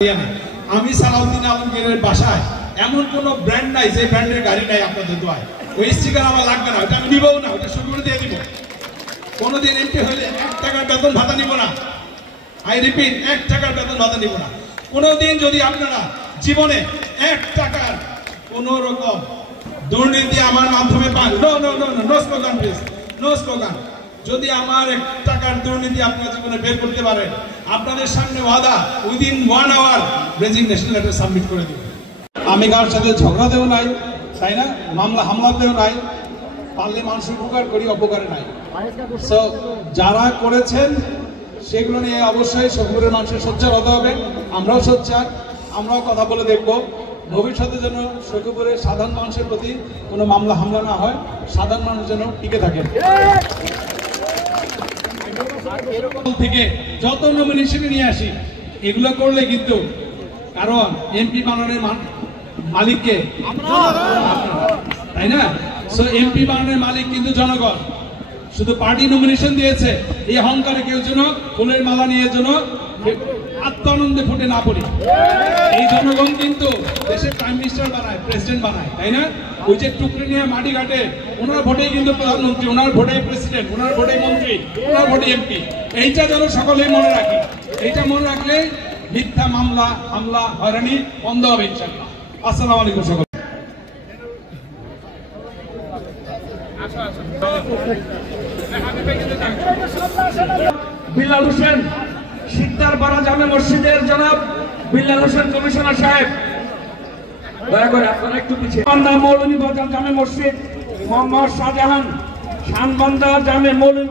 আমি সালাউদ্দিন আলমগীরের বাসায় এমন কোন ব্র্যান্ড নাই যে ব্র্যান্ডের গাড়ি নাই আপনাদের দোয়ায়। ওই স্টিকার আমার লাগবে না, ওটা আমি নিবও না, ওটা শুরু করে দিয়ে দিব। কোনোদিন এমপি হইলে 1 টাকার বেতন ভাতা নিব না। আই রিপিট, 1 টাকার বেতন ভাতা নিব না। কোনোদিন যদি আপনারা জীবনে 1 টাকার কোন রকম দুর্নীতি আমার মাধ্যমে পান, no no no no slogan please, no slogan. যদি আমার 1 টাকার দুর্নীতি আপনার জীবনে বের করতে পারেন, আপনাদের সামনে ওয়াদা, within 1 hour resignation letter submit করে দিব। আমি কারোর সাথে ঝগড়াতেও নাই, তাই না, মামলা হামলাতেও নাই, পারলে মানুষের উপকার করি, অপকারে নাই। সো যারা করেছেন সেগুলো নিয়ে অবশ্যই শকুপুরের মানুষের সোচ্চার হতে হবে। আমরাও সোচ্চার, আমরাও কথা বলে দেখব ভবিষ্যতে যেন শকুপুরের সাধারণ মানুষের প্রতি কোনো মামলা হামলা না হয়, সাধারণ মানুষ যেন টিকে থাকে। থেকে যত নমিনেশন নিয়ে আসি, এগুলো করলে কিন্তু, কারণ এমপি বানানোর মালিককে, তাই না? সো এমপি বানানোর মালিক কিন্তু জনগণ। শুধু পার্টি নমিনেশন দিয়েছে, এই অহংকারে কেউ যেন ফুলের মালা নিয়ে যেন আত্মানন্দে ফুটে না পড়ি। এই জনগণ কিন্তু দেশের প্রাইম মিনিস্টার বানায়, প্রেসিডেন্ট বানায়, তাই না? ওই যে টুকরি নিয়ে মাটি ঘাটে, ওনার ভোটেই কিন্তু প্রধানমন্ত্রী, ওনার ভোটেই প্রেসিডেন্ট, ওনার ভোটেই মন্ত্রী, ওনার ভোটে এমপি। এইটা যেন সকলেই মনে রাখি। এইটা মনে রাখলে মিথ্যা মামলা হামলা হয়রানি বন্ধ হবে ইনশাআল্লাহ। আসসালামু আলাইকুম সকল। বিল্লাল হোসেন সিকদারপাড়া জামে মসজিদের জনাব বিল্লাল হোসেন কমিশনার সাহেব, দয়া করে আপনারা একটু পিছিয়ে। মৌলভী বাজার জামে মসজিদ মোহাম্মদ শাহজাহান, শানবান্দা জামে মৌলভী